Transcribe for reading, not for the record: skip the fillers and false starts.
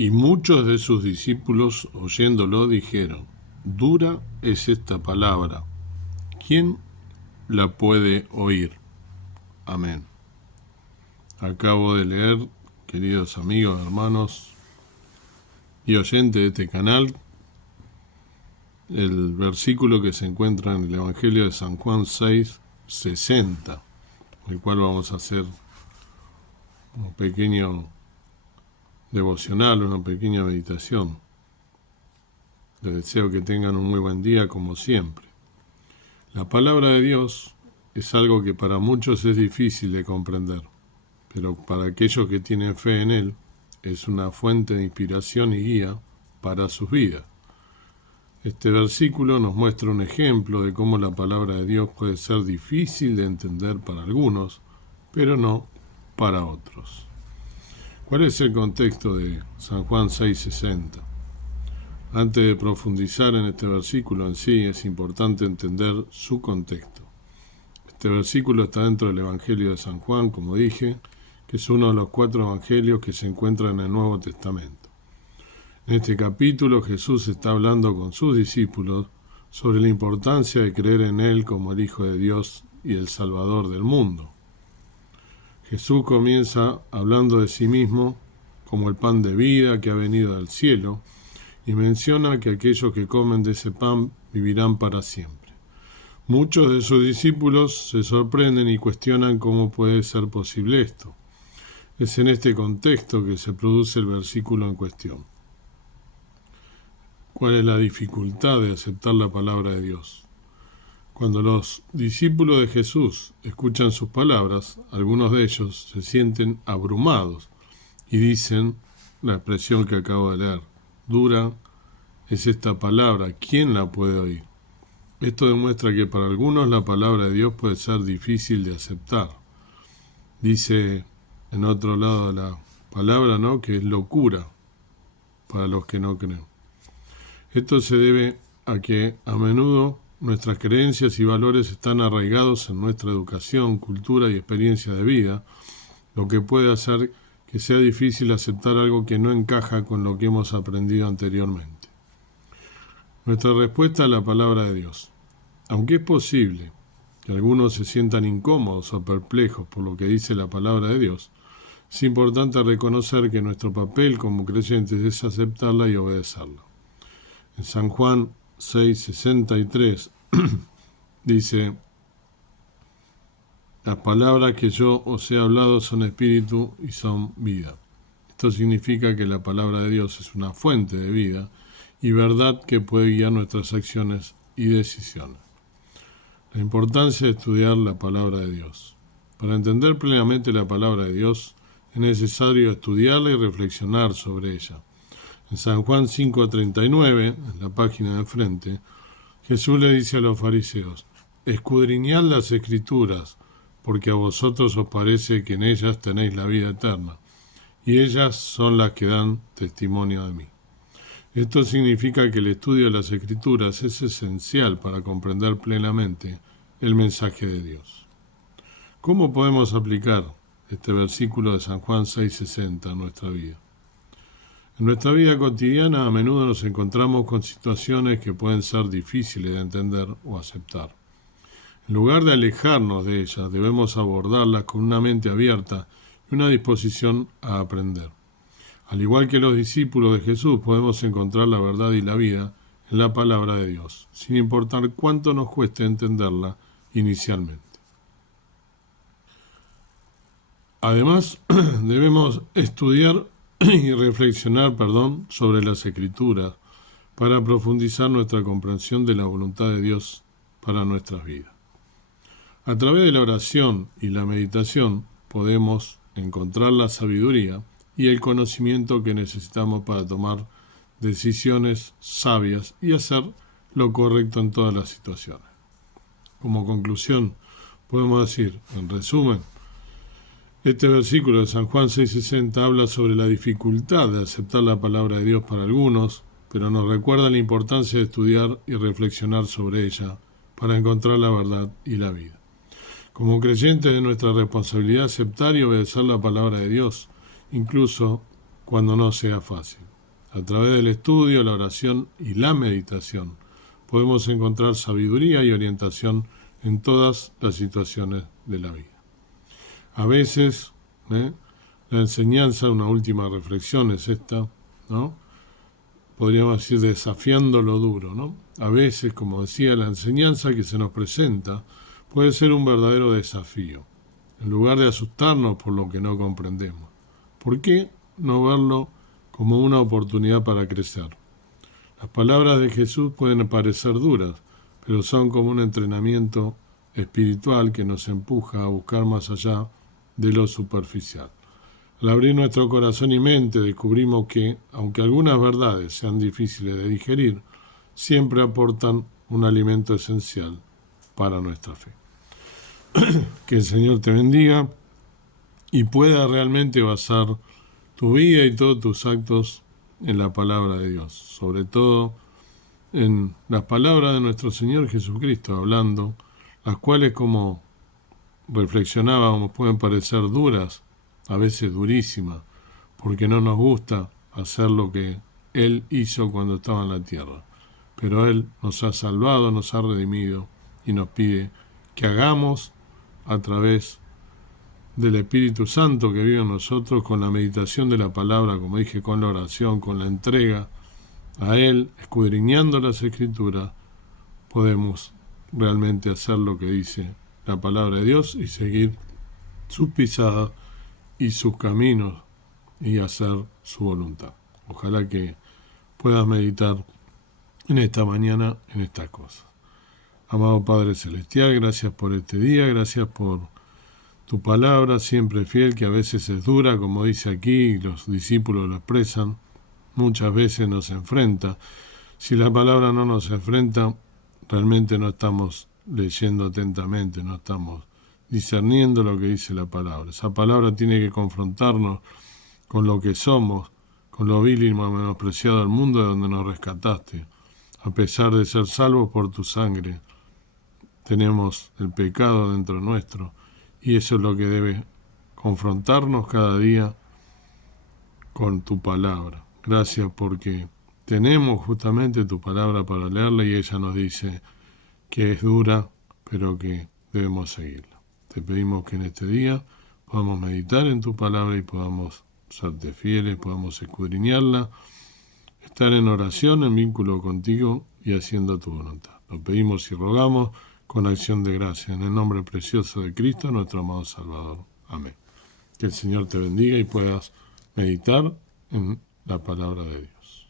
Y muchos de sus discípulos, oyéndolo, dijeron: Dura es esta palabra, ¿quién la puede oír? Amén. Acabo de leer, queridos amigos, hermanos y oyentes de este canal, el versículo que se encuentra en el Evangelio de San Juan 6:60, el cual vamos a hacer un pequeño devocional, una pequeña meditación. Les deseo que tengan un muy buen día, como siempre. La palabra de Dios es algo que para muchos es difícil de comprender, pero para aquellos que tienen fe en Él, es una fuente de inspiración y guía para sus vidas. Este versículo nos muestra un ejemplo de cómo la palabra de Dios puede ser difícil de entender para algunos, pero no para otros. ¿Cuál es el contexto de San Juan 6:60? Antes de profundizar en este versículo en sí, es importante entender su contexto. Este versículo está dentro del Evangelio de San Juan, como dije, que es uno de los 4 evangelios que se encuentran en el Nuevo Testamento. En este capítulo Jesús está hablando con sus discípulos sobre la importancia de creer en Él como el Hijo de Dios y el Salvador del mundo. Jesús comienza hablando de sí mismo como el pan de vida que ha venido del cielo y menciona que aquellos que comen de ese pan vivirán para siempre. Muchos de sus discípulos se sorprenden y cuestionan cómo puede ser posible esto. Es en este contexto que se produce el versículo en cuestión. ¿Cuál es la dificultad de aceptar la palabra de Dios? Cuando los discípulos de Jesús escuchan sus palabras, algunos de ellos se sienten abrumados y dicen la expresión que acabo de leer: dura es esta palabra, ¿quién la puede oír? Esto demuestra que para algunos la palabra de Dios puede ser difícil de aceptar. Dice en otro lado de la palabra, ¿no?, que es locura para los que no creen. Esto se debe a que a menudo nuestras creencias y valores están arraigados en nuestra educación, cultura y experiencia de vida, lo que puede hacer que sea difícil aceptar algo que no encaja con lo que hemos aprendido anteriormente. Nuestra respuesta a la palabra de Dios. Aunque es posible que algunos se sientan incómodos o perplejos por lo que dice la palabra de Dios, es importante reconocer que nuestro papel como creyentes es aceptarla y obedecerla. En San Juan 6:63 dice: las palabras que yo os he hablado son espíritu y son vida. Esto significa que la palabra de Dios es una fuente de vida y verdad que puede guiar nuestras acciones y decisiones. La importancia de estudiar la palabra de Dios. Para entender plenamente la palabra de Dios es necesario estudiarla y reflexionar sobre ella. En San Juan 5:39, en la página de frente, Jesús le dice a los fariseos: escudriñad las Escrituras, porque a vosotros os parece que en ellas tenéis la vida eterna, y ellas son las que dan testimonio de mí. Esto significa que el estudio de las Escrituras es esencial para comprender plenamente el mensaje de Dios. ¿Cómo podemos aplicar este versículo de San Juan 6:60 en nuestra vida? En nuestra vida cotidiana a menudo nos encontramos con situaciones que pueden ser difíciles de entender o aceptar. En lugar de alejarnos de ellas, debemos abordarlas con una mente abierta y una disposición a aprender. Al igual que los discípulos de Jesús, podemos encontrar la verdad y la vida en la palabra de Dios, sin importar cuánto nos cueste entenderla inicialmente. Además, debemos estudiar y reflexionar, sobre las Escrituras para profundizar nuestra comprensión de la voluntad de Dios para nuestras vidas. A través de la oración y la meditación podemos encontrar la sabiduría y el conocimiento que necesitamos para tomar decisiones sabias y hacer lo correcto en todas las situaciones. Como conclusión, podemos decir, en resumen, este versículo de San Juan 6:60 habla sobre la dificultad de aceptar la palabra de Dios para algunos, pero nos recuerda la importancia de estudiar y reflexionar sobre ella para encontrar la verdad y la vida. Como creyentes es nuestra responsabilidad aceptar y obedecer la palabra de Dios, incluso cuando no sea fácil. A través del estudio, la oración y la meditación podemos encontrar sabiduría y orientación en todas las situaciones de la vida. A veces, la enseñanza, una última reflexión es esta, ¿no? Podríamos decir desafiando lo duro, ¿no? A veces, como decía, la enseñanza que se nos presenta puede ser un verdadero desafío, en lugar de asustarnos por lo que no comprendemos. ¿Por qué no verlo como una oportunidad para crecer? Las palabras de Jesús pueden parecer duras, pero son como un entrenamiento espiritual que nos empuja a buscar más allá de lo superficial. Al abrir nuestro corazón y mente descubrimos que, aunque algunas verdades sean difíciles de digerir, siempre aportan un alimento esencial para nuestra fe. Que el Señor te bendiga y pueda realmente basar tu vida y todos tus actos en la palabra de Dios, sobre todo en las palabras de nuestro Señor Jesucristo hablando, las cuales, como reflexionábamos, pueden parecer duras, a veces durísimas, porque no nos gusta hacer lo que Él hizo cuando estaba en la tierra. Pero Él nos ha salvado, nos ha redimido y nos pide que hagamos a través del Espíritu Santo que vive en nosotros, con la meditación de la palabra, como dije, con la oración, con la entrega a Él, escudriñando las Escrituras, podemos realmente hacer lo que dice la palabra de Dios y seguir sus pisadas y sus caminos y hacer su voluntad. Ojalá que puedas meditar en esta mañana en estas cosas. Amado Padre Celestial, gracias por este día, gracias por tu palabra, siempre fiel, que a veces es dura, como dice aquí, y los discípulos lo expresan, muchas veces nos enfrenta. Si la palabra no nos enfrenta, realmente no estamos leyendo atentamente, no estamos discerniendo lo que dice la palabra. Esa palabra tiene que confrontarnos con lo que somos, con lo vil y menospreciado del mundo de donde nos rescataste. A pesar de ser salvos por tu sangre, tenemos el pecado dentro nuestro, y eso es lo que debe confrontarnos cada día con tu palabra. Gracias porque tenemos justamente tu palabra para leerla y ella nos dice que es dura, pero que debemos seguirla. Te pedimos que en este día podamos meditar en tu palabra y podamos serte fieles, podamos escudriñarla, estar en oración, en vínculo contigo y haciendo tu voluntad. Lo pedimos y rogamos con acción de gracia, en el nombre precioso de Cristo, nuestro amado Salvador. Amén. Que el Señor te bendiga y puedas meditar en la palabra de Dios.